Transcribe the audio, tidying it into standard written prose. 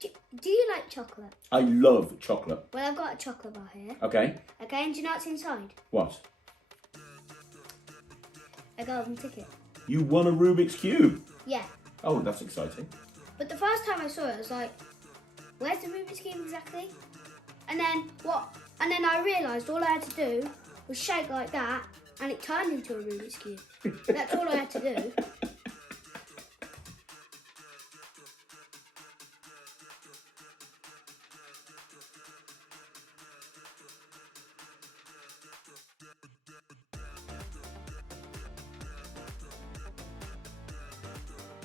Do you like chocolate? I love chocolate. Well, I've got a chocolate bar here. Okay. Okay, and do you know what's inside? What? A golden ticket. You won a Rubik's Cube? Yeah. Oh, that's exciting. But the first time I saw it, I was like, where's the Rubik's Cube exactly? And then I realised all I had to do was shake like that and it turned into a Rubik's Cube. That's all I had to do.